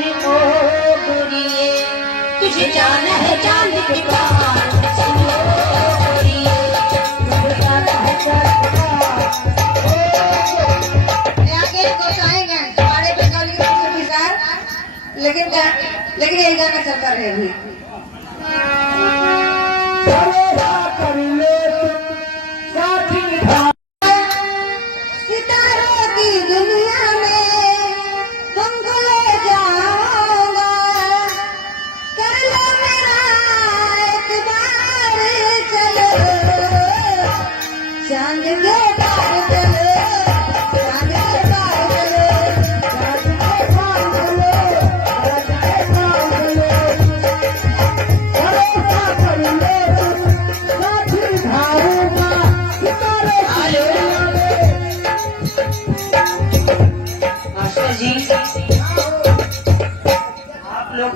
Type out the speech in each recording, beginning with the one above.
जाने ओ गोरिये, तुझे जान है जान की बात सुनो गोरिये, तुझे जान है जान की बात। आगे गोसाएंगे हमारे बंगाली के विचार, लेकिन यही गाना चलता रहे अभी। सितारों की दुनिया में तुमको ले जाऊंगा, कर लो मेरा एतबार, चलो चांद के पार चलो, चांद के पार चलो, चांद के पार चलो, चांद के पार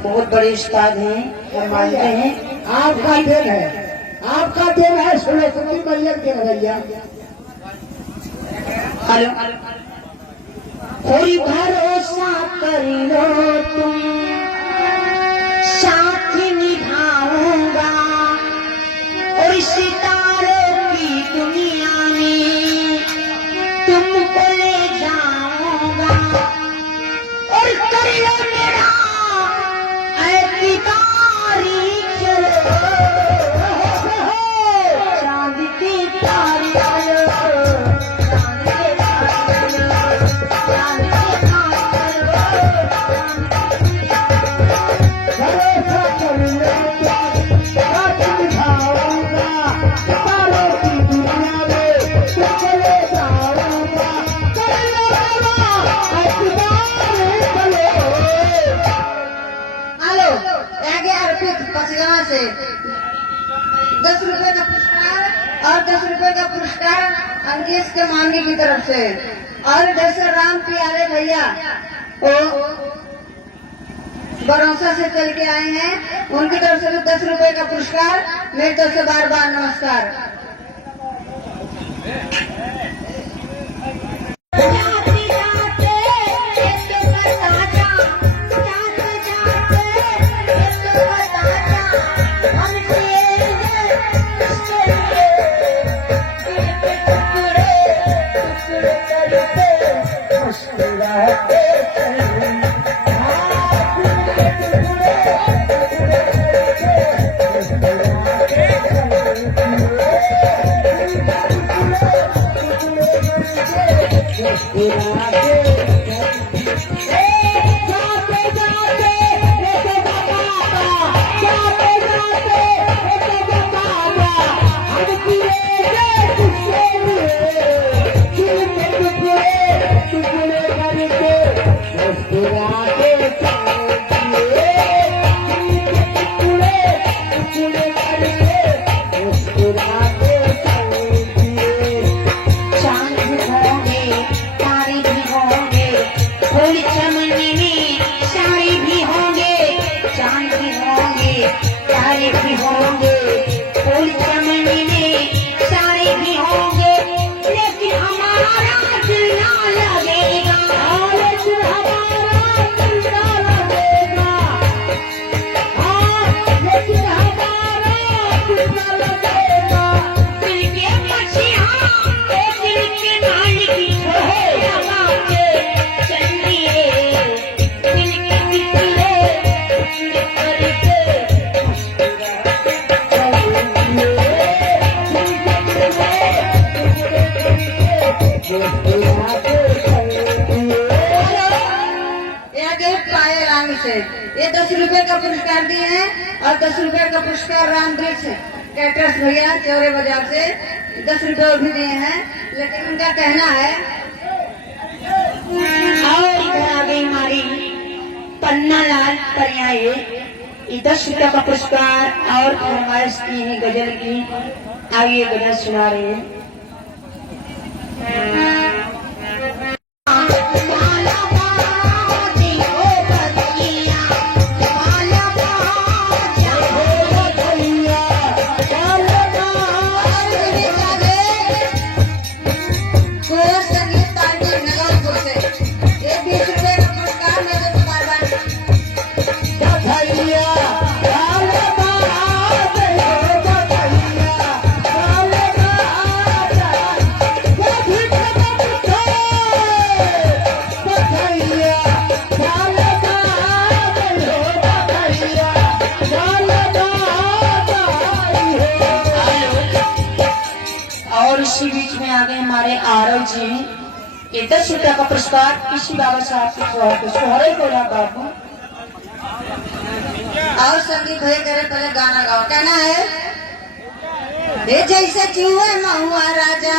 बहुत बड़े उस्ताद हैं, हम मानते हैं। आपका दिन है, आपका दिन है। सरस्वती मैया के भैया हेलो, कोई भरोसा कर लो तुम, साथ निभाऊंगा, और सितारों की दुनिया में तुमको ले जाऊंगा, और कर लो मेरा चांद के तार चलो, चांद के तार चलो, चांद के तार पचगांव से 10 रुपए का पुरस्कार और 10 रुपए का पुरस्कार अंकेश के मांगी की तरफ से, और दरअसल राम प्यारे भैया वो बरौसा से चल के आए हैं, उनकी तरफ से भी 10 रुपए का पुरस्कार, मेरी तरफ से बार बार नमस्कार। ये 10 रुपए का पुरस्कार दिए हैं, और 10 रुपए का पुरस्कार राम वृक्ष कैटरस भैया चौरे बाजार से 10 रुपए भी दिए हैं, लेकिन उनका कहना है। और इधर आ गई हमारी पन्ना लाल परियाए, 10 रुपए का पुरस्कार और फरमाइश की है गजल की, आइए गजल सुना रहे हैं। संगीत पार्टी नगरपुर से 20 रुपए का पुरस्कार मैं तो बार बार परियाए आरव जी ये 10 रुपया का पुरस्कार किसी बाबा साहब के सोहरे को ना बाबू। और संगीत भैया करे पहले गाना गाओ। कहना है ये जैसे चूहे महुआ राजा,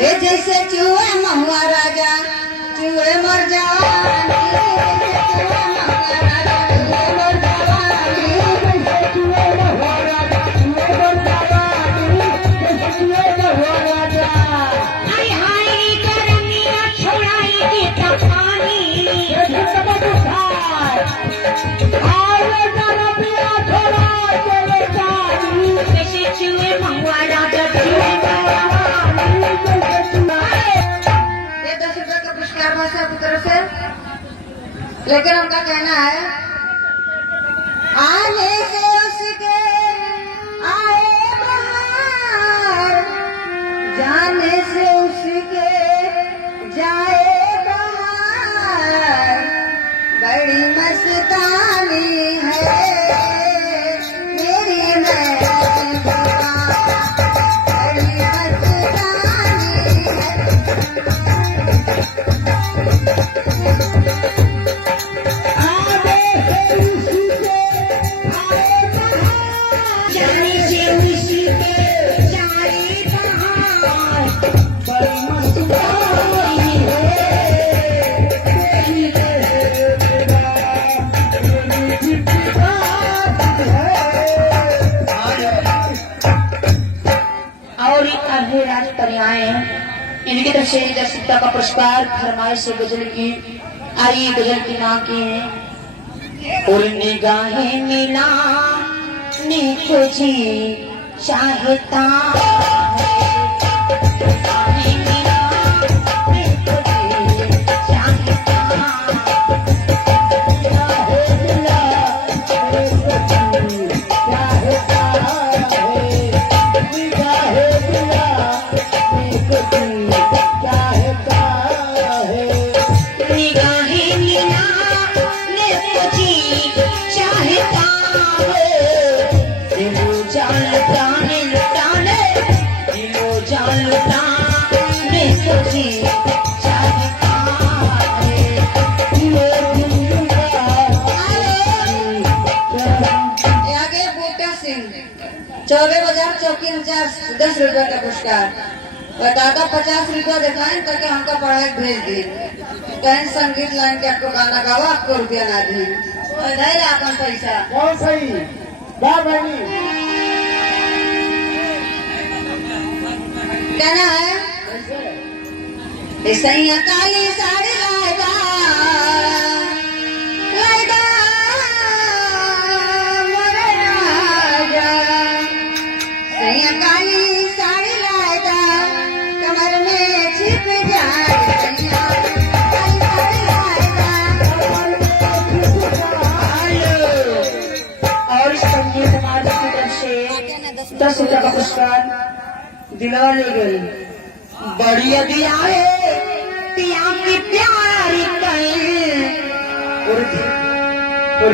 ये जैसे चूहे महुआ राजा, चूहे मर लेकिन उनका कहना है आने से उसके आए बाहर, जाने से उसके जाए बाहर, बड़ी मस्तानी है मेरी महबूबा, बड़ी मस्तानी इनकी तरफ से 10 रुपया का पुरस्कार फरमाइश से गजल की। आइए गजल की नाम की है और निगाहें मिला तुझी चाहता चौबे बाजार चौकी इंचार्ज 10 रुपया का पुरस्कार। बताता 50 रुपया दिखाएं ताकि हमको पढ़ाई भेज दी। कहीं संगीत लाइन के आपको गाना गावा आपको रुपया ना दी अपन पैसा बहुत सही वाह बहनी। कहना है सैया काली साड़ी लाएगा काली साड़ी लाएगा कमर में छिप जाए, और इस संगीत समाज की तरफ से 10 रुपया का पुरस्कार दिलवा ले गई। बड़ी दिया पिया की प्यारी और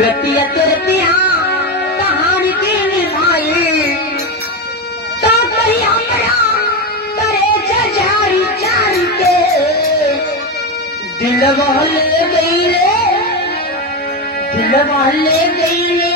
रतिया तेरे पिया कहानी के निभाए दिल वाले गई रे, दिल वाले गई रे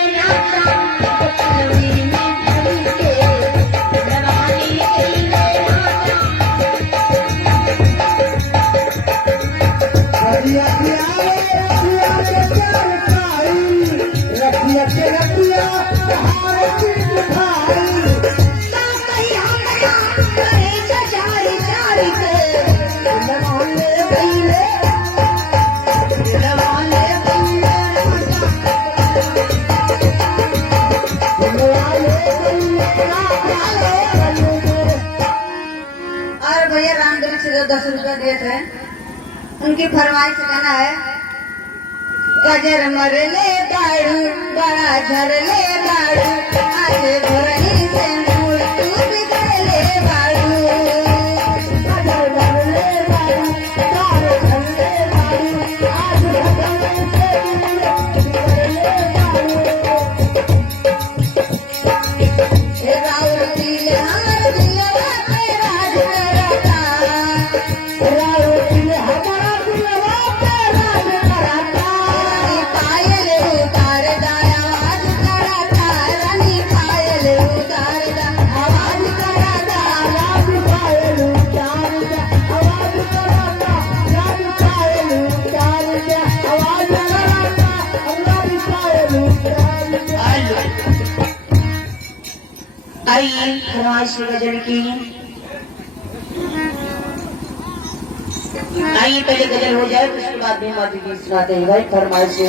और भैया रामदरी से 10 रुपया दिए थे। उनकी फरमाइश कहना है गजर मरले दारू बड़ा झरले दारू आज घोरनी से मूल तू बिगड़ले बारू, गजर मरले दारू बड़ा झरले दारू आज घोरनी से मूल बिगड़ले बारू। हमारा दिलवा पे राज कराता रानी पायल उतार दा आवाज कराता रानी पायल उतार दा आवाज कराता राज पायल उतार दे आवाज कराता राज पायल उतार दे आवाज कराता राज पायल उतार दे आइए फरमाइश गजल की। आइए पहले गजल हो जाए उसके बाद भी माती गीत सुनाते हैं भाई। फरमाइश से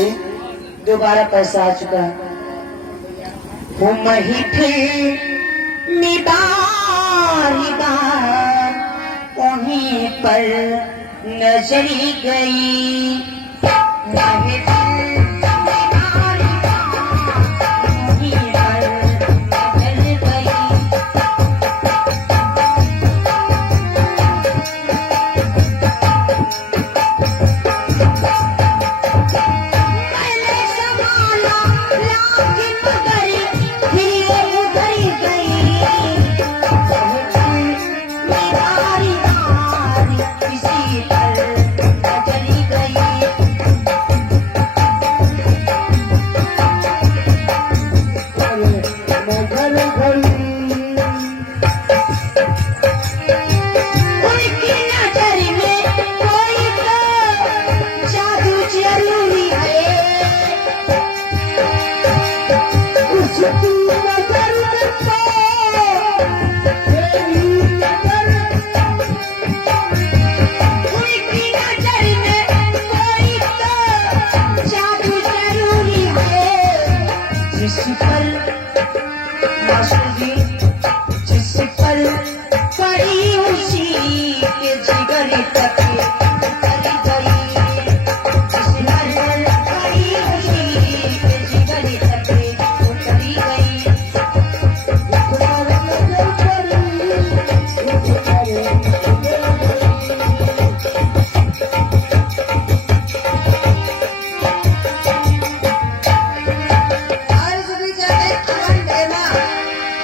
दोबारा पैसा आ चुका है। वो महफिल में बार वहीं पर नजरी गई। महफिल में बार वहीं पर नजर गई। मैंने संभाला लाके मगर फिर ये उधर गई। मेरी बारी किसी पर चली गई। उनकी नजर में कोई तो जादू जरूरी है। उसकी नजर में तो तेरी नजर उनकी नजर में कोई तो जादू जरूरी है। जिस पर मासूमी जिस पर पड़ी उसी के जिगर तक उतर गई। जिस पर पड़ी उसी के जिगर तक उतरी गई। और सभी चाहते अमन देना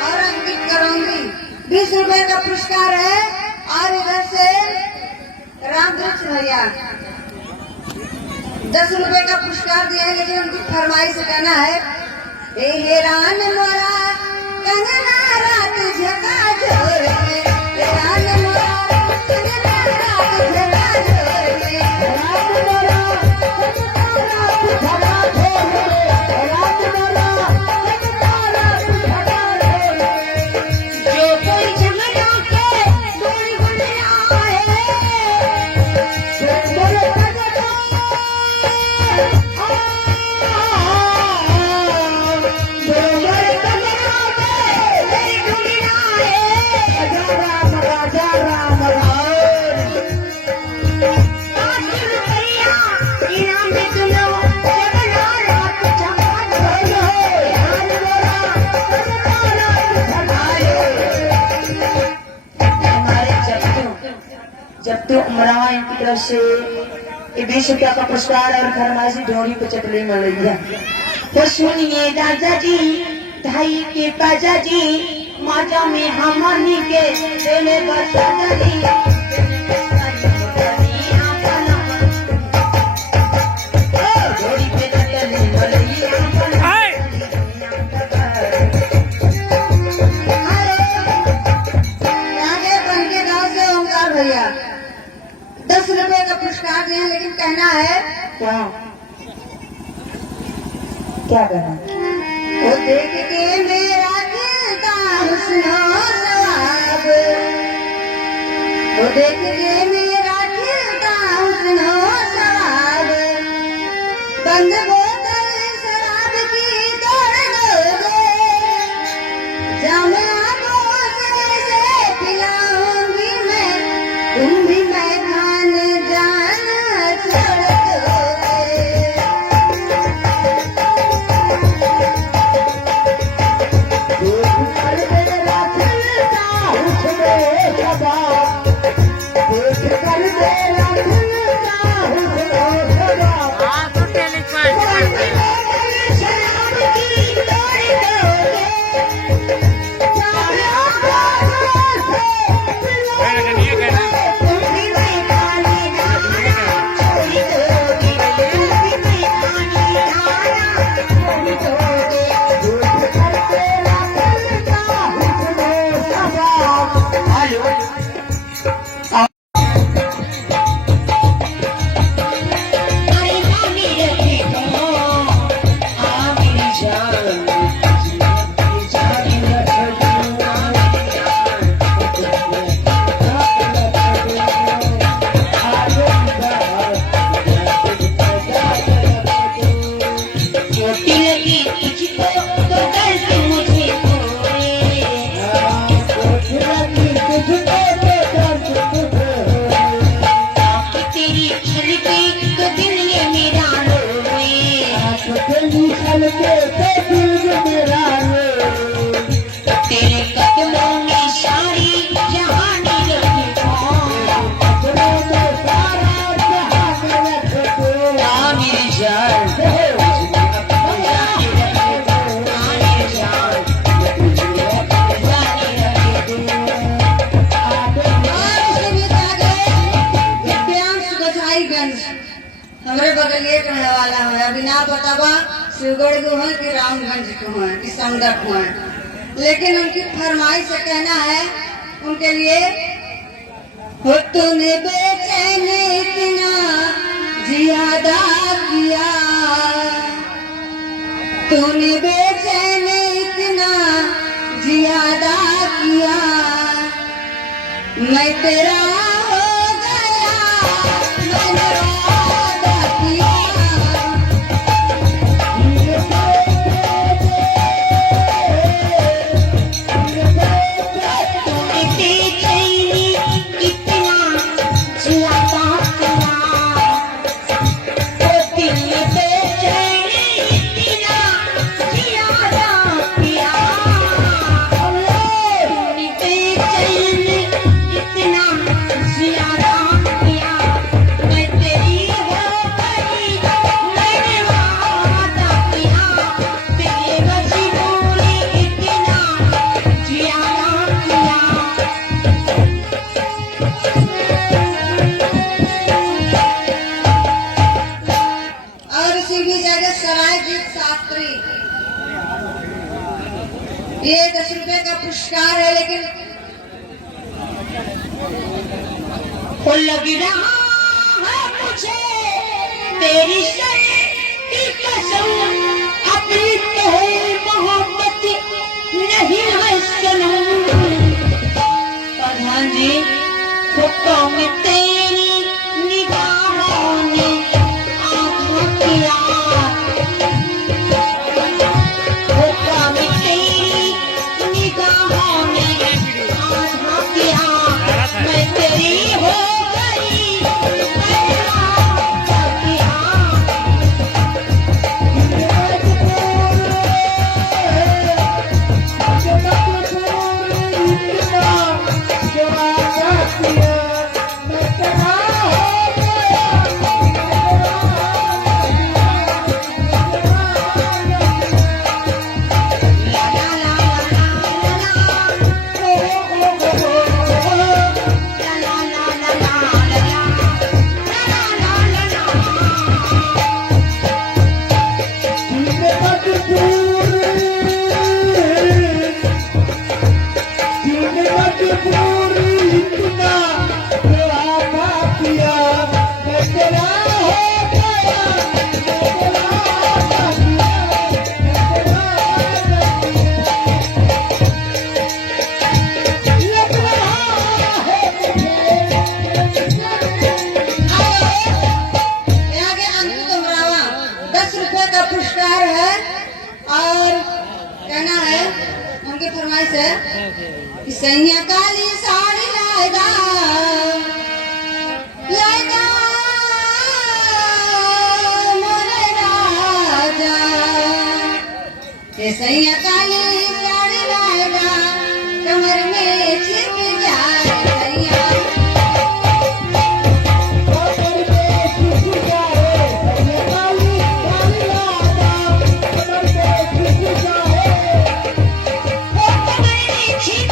और अंकित करूंगी 20 रुपए का पुरस्कार है। और इधर से रामदृक्ष भैया 10 रुपए का पुरस्कार दिया है, लेकिन उनकी फरमाइश कहना है ए हैरान मोरा कंगना रात झका झोर में। हैरान मोरा कंगना रात झका झोर में। जो कोई झगड़ा के दूर गुजराए। जो कोई झगड़ा के मेरी गुजराए। आखिर भैया इनाम में तुलो झगड़ा रात झका हमारे जब तो उमरावा इनकी तरफ से 20 रुपया का पुरस्कार और फरमाइशी ढोरी पे चटनी मिल रही है। तो सुनिए दादा जी ढाई के पाजा जी माजा में हमनी के देने बसा जी। ढोरी पे चटनी मिल रही है। आगे बन के गांव से ओंकार भैया 10 रुपए का पुरस्कार दिए हैं, लेकिन कहना है क्या क्या करना। वो देख के मेरा दिल का हुस्न सवाब। वो देख के मेरा दिल का हुस्न सवाब। बंद बोतल शराब की तोड़ दोगे। जामना बोतल से पिलाऊंगी मैं। तुम भी मैदान जाना छोड़ दोगे। तुम भी बगलिए कहने वाला है, अभी ना बतावा शिवगढ़ को है कि रामगंज को है कि संगत को है, लेकिन उनकी फरमाइश से कहना है उनके लिए, हो तूने बेचैन इतना ज्यादा किया, तूने बेचैन इतना ज्यादा किया, मैं तेरा हो गया, मैंने वादा किया। ये 10 रुपए का पुरस्कार है, लेकिन वो लग रहा है मुझे तेरी सर की कसम, अपनी तो मोहब्बत नहीं है सनम। प्रधान जी हुक्म में तेरी निगाहों ने आँखों किया, सैया काली साड़ी लाएगा, लाएगा मोरे राजा, ये सैया काली साड़ी लाएगा, कमर में छिप जाए सैया, कमर में छिप जाए सैया काली साड़ी लाएगा, कमर में छिप जाए, वो कमर में छिप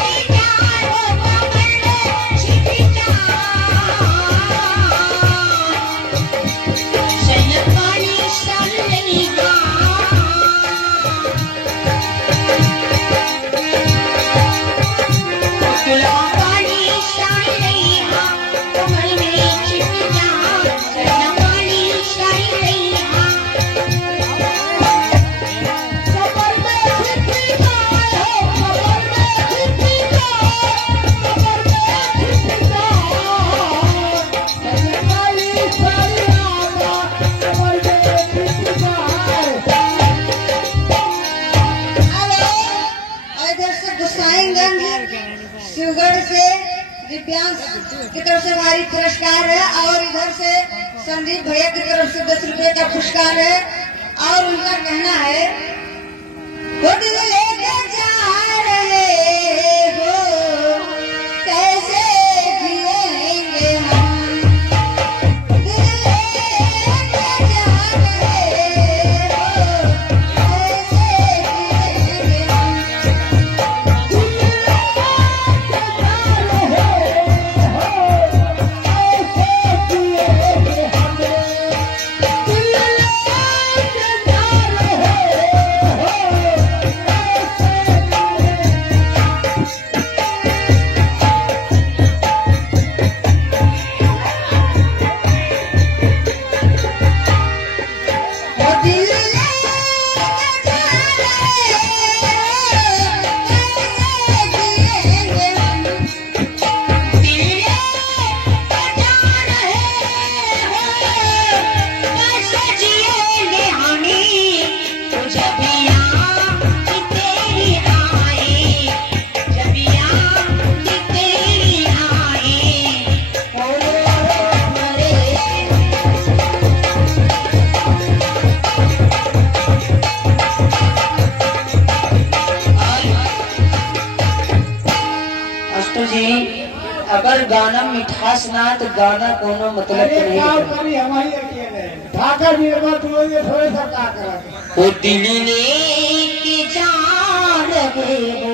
शिवगढ़ से दिव्यांश की तरफ से हमारी पुरस्कार है, और इधर से संदीप भैया की तरफ से 10 रुपए का पुरस्कार है, और उनका कहना है, वो दिल लेके जा रहे हो कैसे जिएंगे हम, दिल लेके जा रहे हो कैसे जिएंगे हम। दिल खास ना तो गाना कोनो मतलब अरे के नहीं काम निकलता। करी हमारी अकेले ढाका निर्मा तो ये थोड़े सरकार करा वो दिल लेके जा रहे हो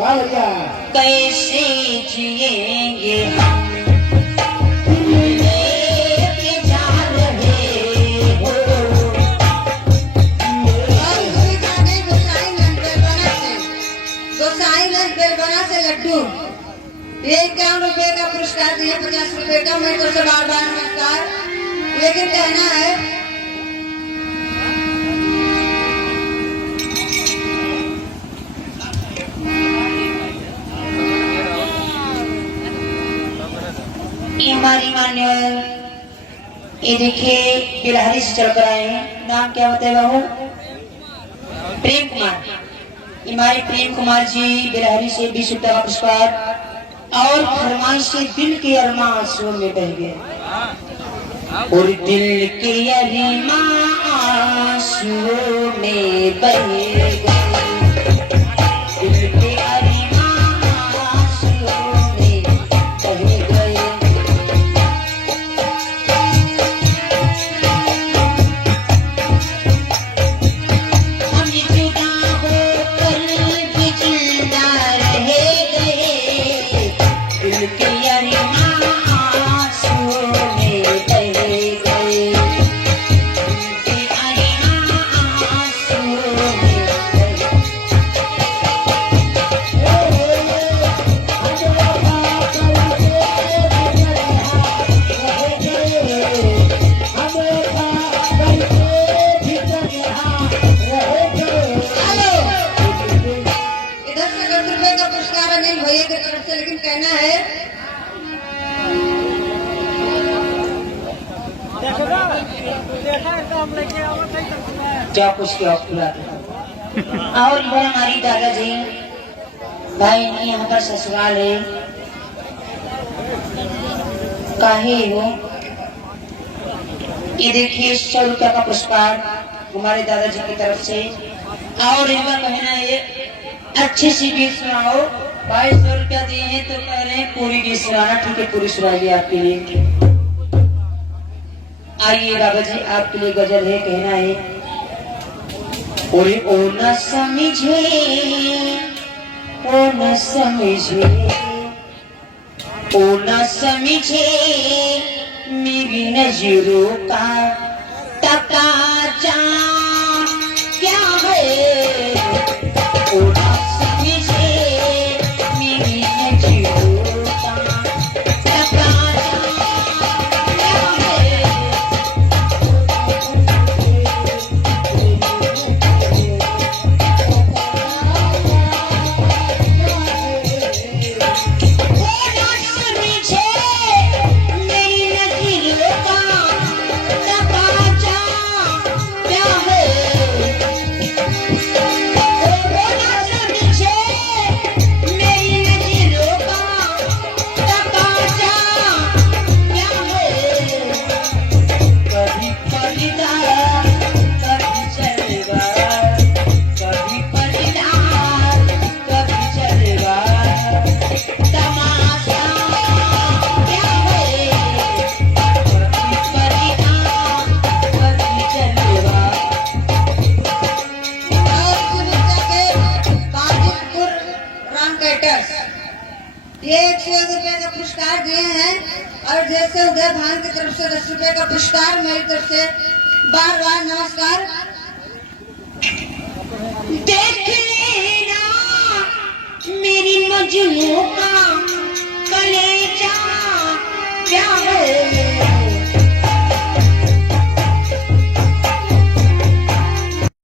भैया कैसे जिएंगे दिल लेके जा रहे हो। और उसी गाने गोसाईगंज बेलबना से लड्डू ये 51 रुपए का पुरस्कार दिए 50 रुपए का मैं तो से बार बार नमस्कार लेकिन कहना है हमारी मान्य ये देखिए बिलहरी से चल कर आए हैं। नाम क्या बताए बाबू? प्रेम कुमार। हमारे प्रेम कुमार जी बिलहरी से 20 रुपया का पुरस्कार और फरमाइश से दिल के अरमा आंसुओं में बह गए और दिल के अरमा आंसुओं में बह गए दिल के अरमा आंसुओं में बह गए। हम जुदा होकर भी जिंदा रह गए दिल के अरमा आंसुओं में बह गए दिल के अरमा आंसुओं में बह गए। हेलो इधर से 10 रुपए का पुरस्कार अनिल भैया की तरफ से लेकिन कहना है क्या कुछ क्या खुला और इधर हमारी दादाजी भाई यहाँ पर ससुराल है काहे हो ये देखिए 100 रुपया का पुरस्कार हमारे दादाजी की तरफ से और एक बार कहना ये अच्छे से गीत सुनाओ भाई 100 रुपया दिए हैं तो कह रहे हैं पूरी गीत सुनाना ठीक है पूरी सुनाइए आपके लिए। आइए बाबा जी आपके लिए गजल है कहना है ओरे ओ न समझे ओ न समझे ओ न समझे मेरी नजरों का तकाजा क्या है ओ न समझे मेरी नजरों का तकाजा क्या है। ये 101 रुपए का पुरस्कार दिए हैं और जैसे उदय भान की तरफ से 10 रुपए का पुरस्कार मेरी तरफ से बार बार नमस्कार। देख लेना मेरी मजनू का कलेजा क्या